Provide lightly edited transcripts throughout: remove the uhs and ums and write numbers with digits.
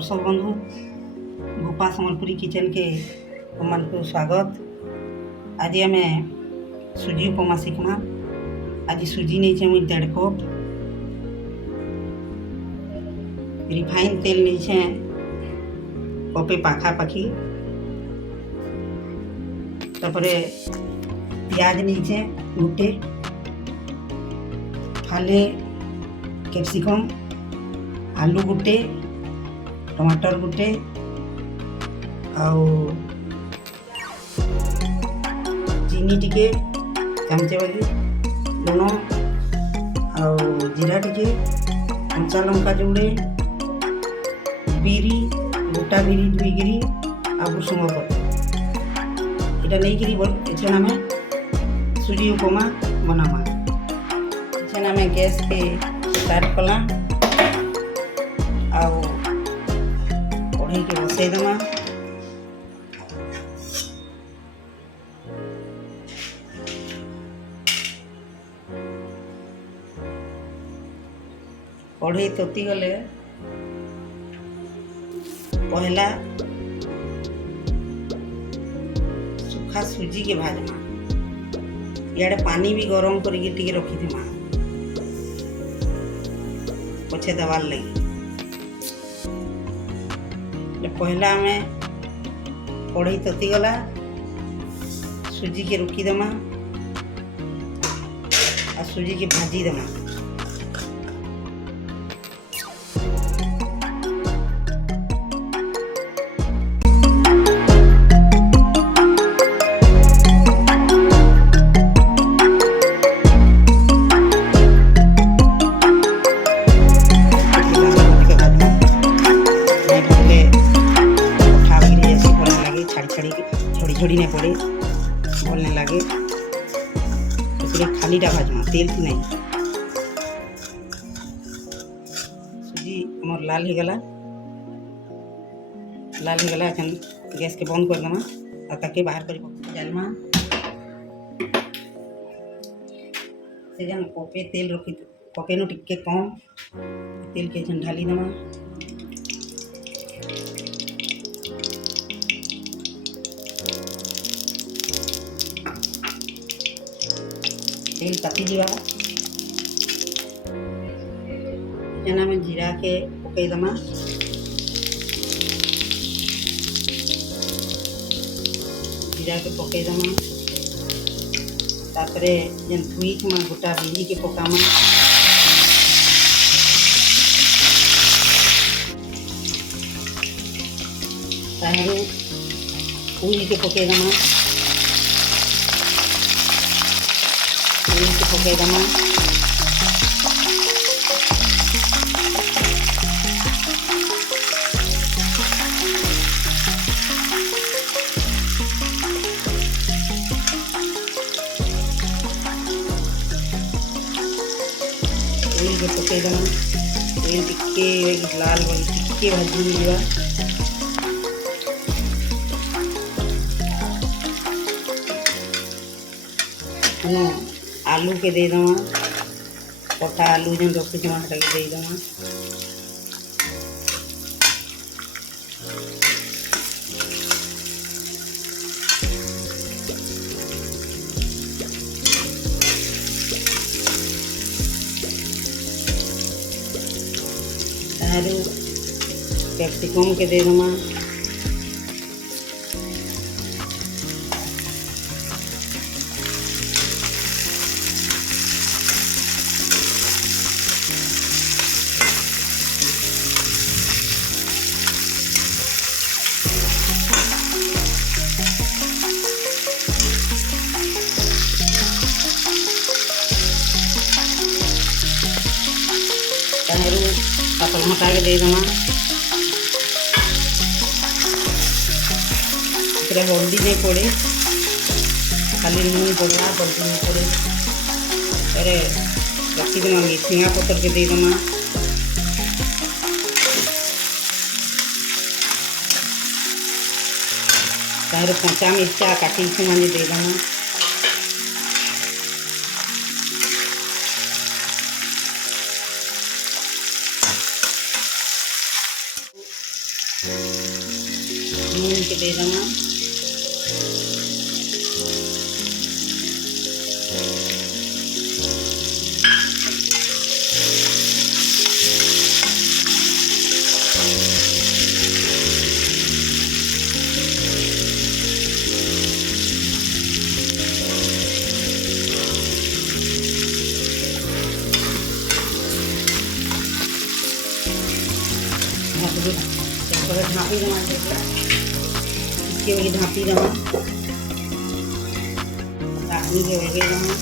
दर्शक बंधु भोपा सम्बलपुरी किचन के तुम को स्वागत। आज आम सुजी उपमा शिखमा। आज सुजी नहीं मुझे 1.5 कप, रिफाइन तेल नहीं कपे पाखापाखी, तापरे प्याज नहीं गोटे, फाले कैप्सिकम, आलू गोटे, टमाटर गोटे, चीनी टिके चामचे बागी, लुण जीरा टिके, कंचा लंका जोड़े, बिरी गोटा बिरी 2 गिरी भुसुंग पत्र यहाँ नहीं आम सुजी उपमा बनावा। आम गैस के स्टार्ट कला कढ़ई के बसई देमा। कढ़ई तती गले पहला सुखा सुजी के भाजमा, इे पानी भी गरम करके रखी पछे दबार लगी। पहला आम कढ़ई तती गला सुजी के रुकी देमा और सुजी के भाजी देमा। छोड़ी नहीं पड़े भल नहीं लगे खाली भाजमा तेल थी नहीं। सुजी मोर लाल हो गला गैस के बंद कर देमा और ताके बाहर कर डालमा। से जन कपे तेल रखी कपे नु टिके कम तेल के ढाली देमा। तेल ताती दिवा में जीरा के पकई दमा। जीरा के पकई दमा तापरे जन थुईक में गोटा बिरी के पकामा। ताहरू उई के पकई दमा। पकई दमा पकई दमा टिके लाल टिके भाजी लिया। आलू के दे दमा कटा आलू जन रखी के दे दमा। तारू कैप्सिकम के दे दमा। पापड़ मटा के दे दमा। हल्दी नहीं पड़े खाली लुण पड़ा हल्दी नहीं पड़े। अरे रखी देमा मिठिया पत्र के दे दमा। तार कच्चा मिर्चा काटी मानी दे दमा। ଦେଇଦେମା। ତାପରେ ଢାପି ଦେମା। ଟିକେ ବେଲେ ଢାପି ଦେମା। ଢାପିକେ ଓଲ୍ହେଇ ଦେମା।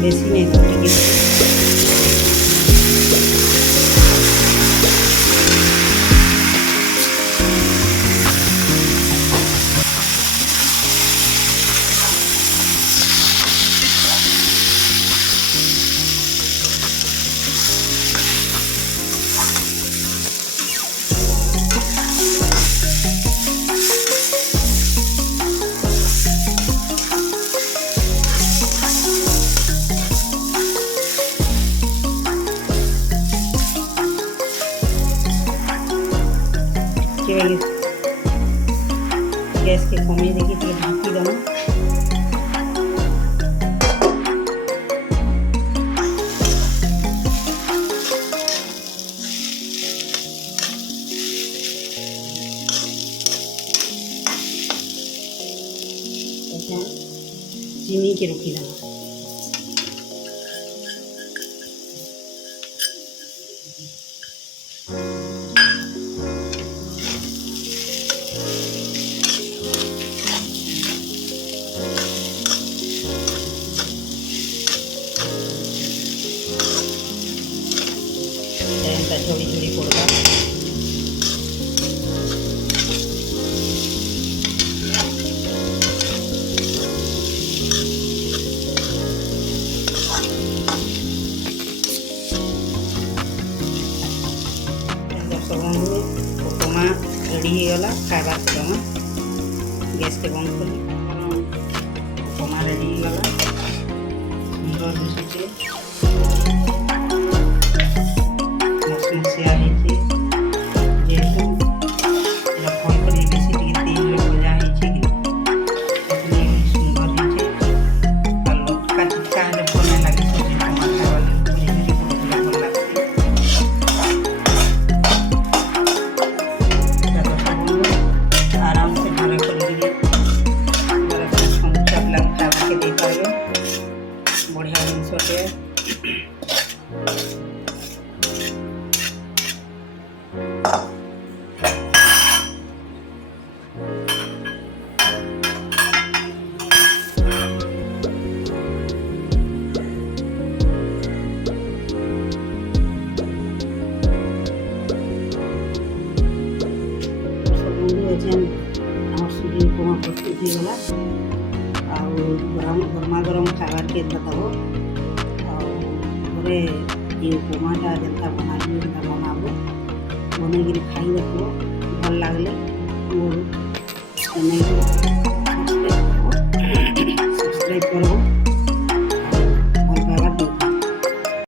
बेसी नहीं तो ठीक है। गैस के कमी देखिए तो ढाँकी देना। चीनी के रुकी देना। छोटी छोटी फोड़वा उपमा रेडी होगा खावा उपमा गैस के बंद कर उपमा रेडी होगा सुंदर दिशुचे मसमसिया ହେଇଛି ଯେହେତୁ ଏଟା ଫଳ କରି ବେଶୀ ଟିକେ ତେଲ ଭଜା ହେଇଛି କି ସେଥିଲାଗି ସୁନ୍ଦର ହେଇଛି ଆଉ ଲଟକା ଚିଟକା ହେଲେ ଭଲ ଲାଗେ ସବଜି ଉପମା ଖାଇବା ଲାଗି ଘୁରି ଘୁରି ପଡ଼ୁଥିଲେ ଭଲ ଲାଗୁଛି। आराम से घरे खोलिए समूचा पिला खावा के दे पारे बढ़िया जिनसटे उपमा प्रस्तुत होगा गरमा गरम खाबार के बताओ घरे ये उपमाटा जनता बनाबो जनता बनाबो बनैकि खाई देखो भल लगले सब्सक्राइब करो